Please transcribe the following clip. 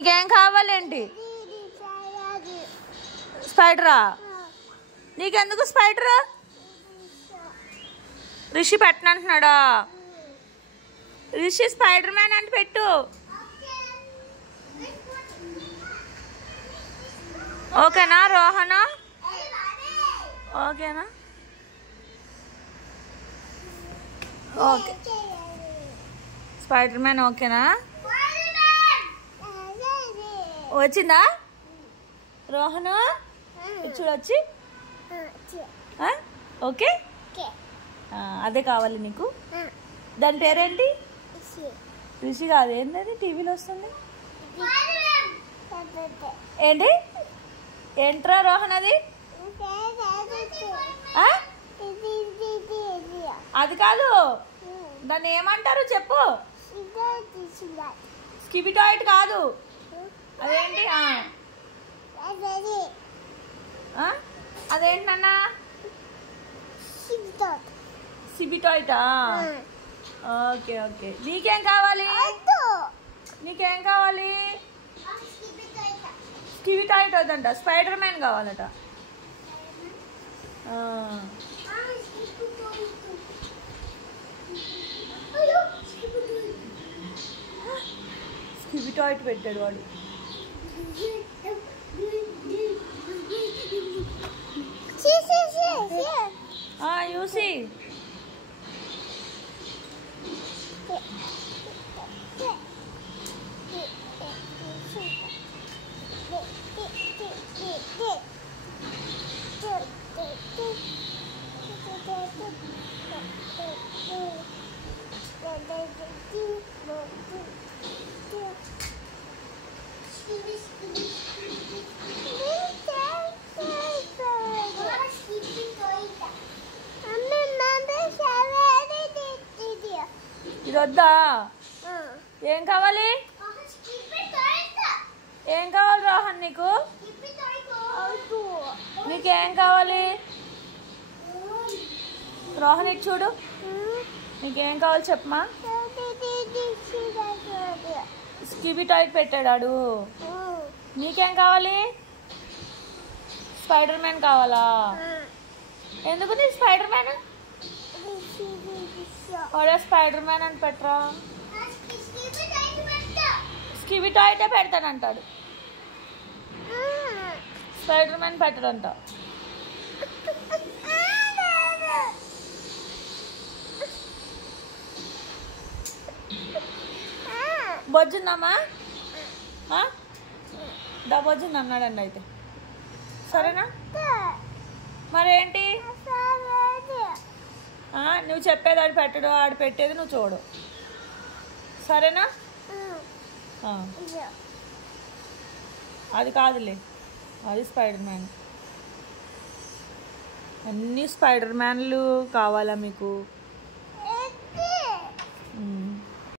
నీకేం కావాలేంటి? స్పైడరా? నీకెందుకు స్పైడర్? రిషి పెట్టనంటున్నాడా? రిషి స్పైడర్ మ్యాన్ అంటే పెట్టు. ఓకేనా రోహనా? ఓకేనా? ఓకే స్పైడర్ మ్యాన్ ఓకేనా? వచ్చిందా రోహనా? చూడొచ్చి ఓకే అదే కావాలి నీకు. దాని పేరేంటి? రిషి కాదు, ఏంటది టీవీలో వస్తుంది? ఏంటి ఏంట్రా రోహన్ అది? అది కాదు, దాన్ని ఏమంటారు చెప్పు. స్కిబిటాయిట్ కాదు, అదేంటి? అదేంటన్నా? సిబిటాయిటా? Okay okay. నీకేం కావాలి? నీకేం కావాలి? స్కిబిటాయిట్ వద్దంట, స్పైడర్ మ్యాన్ కావాలట. స్కిబిటాయిట్ పెట్టాడు వాడు. యూసి ఇది వద్దా? ఏం కావాలి? ఏం కావాలి రోహన్ నీకు? నీకేం కావాలి రోహన్? ఇటు చూడు, నీకేం కావాలి చెప్పమా. స్కిబిటాయిట్ పెట్టాడు. నీకేం కావాలి? స్పైడర్ మ్యాన్ కావాలా? ఎందుకు నీ స్పైడర్ మ్యాన్? వాడే స్పైడర్ మ్యాన్ అని పెట్టరా? స్కిబిటాయిటే పెడతానంటాడు, స్పైడర్ మ్యాన్ పెట్టడంట. బొజ్జుందమ్మా? బొజ్జుంది అన్నాడండి అయితే. సరేనా? మరేంటి నువ్వు చెప్పేది ఆడు పెట్టడు, ఆడు పెట్టేది నువ్వు చూడు. సరేనా? అది కాదులే, అది స్పైడర్ మ్యాన్. అన్ని స్పైడర్ మ్యాన్లు కావాలా మీకు?